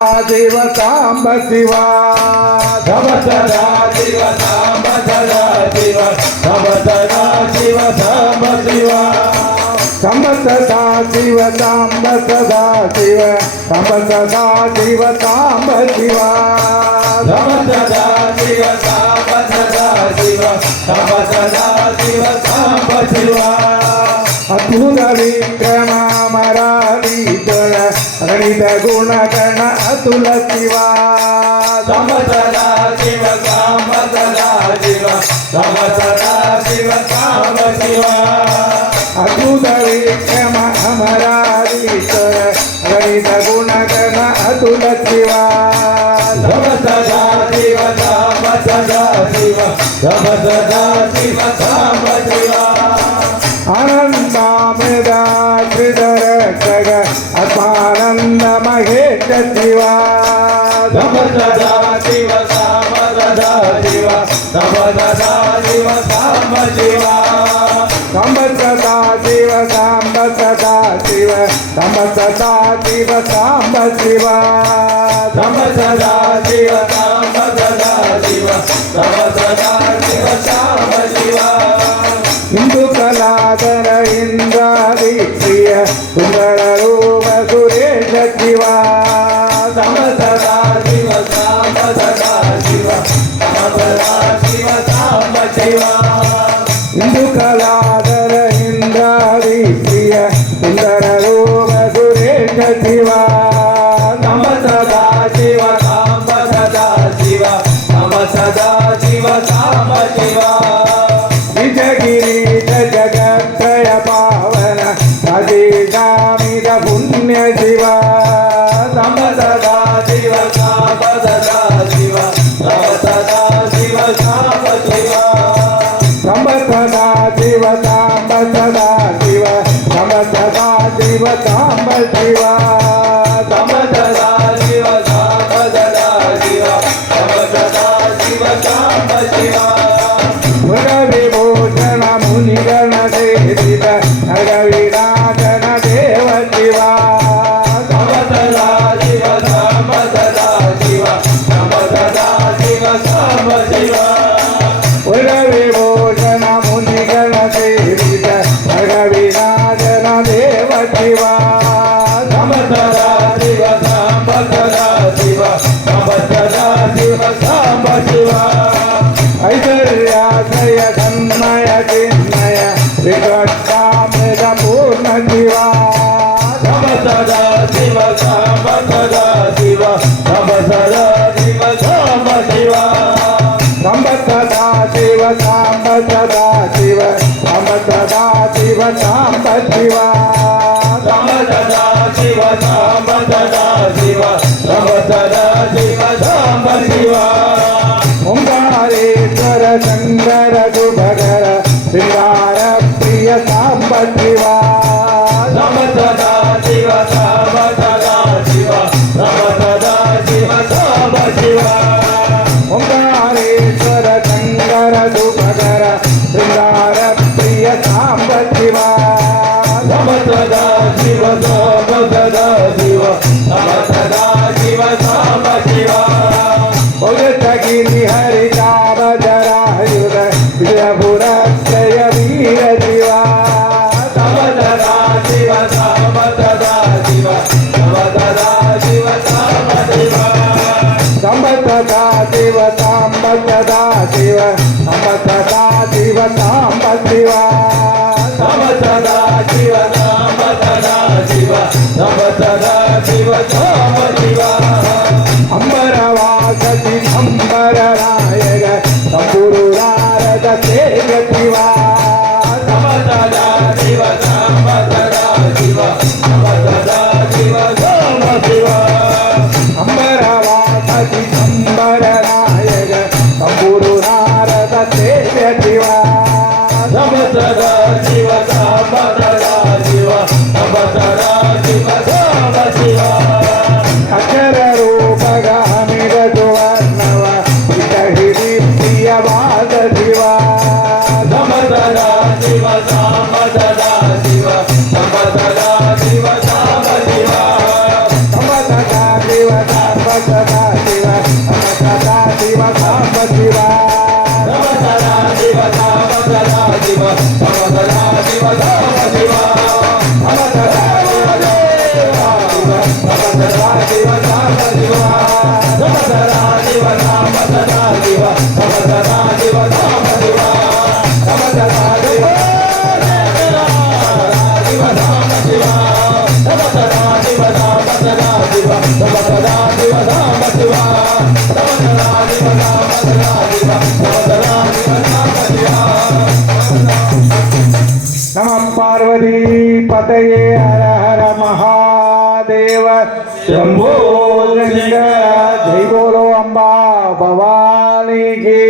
देव सांब शिवा धम सदा शिव सांब सदा शिव धम सदा शिव सांब शिवा सांब सदा शिव सांब सदा शिव सांब सदा शिव सांब शिवा धम सदा शिव सांब सदा शिव धम सदा शिव सांब शिवा अद्भुत विक्रम मरालीतर गणित गुणगण अतुल शिवा धम सदा शिव सांब सदा शिव धम सदा शिव सांब शिवा अद्भुत विक्रम मरालीतर गणित गुणगण अतुल शिवा धम सदा शिव सांब सदा शिव धम सदा शिव सांब शिवा आनंदामृदा श्रीधर सग अपानंद महेश शिवा धम सदा शिव सांब सदा शिव धम सदा शिव सांब शिवा सांब सदा शिव सांब सदा शिव सांब सदा शिव सांब शिवा धम सदा शिव सांब सदा शिव धम सदा शिव सांब शिवा हिंदू कलाधर इंद्रादी प्रिय सुंदर रूप सुरेश शिवा धम सदा शिव सांब सदा शिव धम सदा शिव सांब शिवा हिंदू कलाधर इंद्रादी प्रिय सुंदर रूप सुरेश शिवा धम सदा शिव सांब सदा शिव धम सदा शिव सांब शिवा निजगिरीश जगत्रय पावन सजीगामिद पुण्य शिवा धम सदा शिव सांब सदा शिव धम सदा शिव सांब शिवा सांब सदा शिव सांब सदा शिव सांब सदा शिव सांब शिवा धम सदा शिव सांब सदा शिव धम सदा शिव सांब शिवा विभूषण मुनिगण सेवित रविराजन देव शिवा धम सदा शिव सांब सदा शिव धम सदा शिव सांब शिवा विभूषण मुनिगण सेवित रविराजन देव शिवा धम सदा शिव सांब सदा शिव धम सदा शिव सांब शिवा ऐश्वर्याश्रय तन्मय चिन्मय विगतामृत पूर्ण शिवा धम सदा शिव सांब सदा शिव धम सदा शिव सांब शिवा सांब सदा शिव सांब सदा शिव सांब सदा शिव सांब शिवा धम सदा शिव सांब सदा शिव धम सदा शिव सांब शिवा ओंकारेश्वर शंकर शुभकर श्रृंगार प्रिय सांब शिवा धम सदा शिव सांब सदा शिव धम सदा शिव सांब शिवा ओंकारेश्वर शंकर शुभकर श्रृंगार प्रिय सांब शिवा धम सदा शिव सांब सदा शिव धम सदा शिव सांब शिवा गिरी हरिता जरायुध सदा शिव सदा शिव सांब शिवा नम सदा शिव साम सदा शिव नम सदा शिव साम शिव नम सदा शिव देवा शिव नम सदा शिव साम शिव नम सदा शिव साम सदा शिव नम सदा शिव साम शिव नम सदा शिव शिव साम शिव नम सदा शिव साम सदा शिव नम सदा शिव साम शिव नम सदा शिव साम सदा शिव नम सदा शिव साम शिव नमः पार्वती पतये हर हर महादेव शंभो शंकर जय बोलो अंबा भवानी की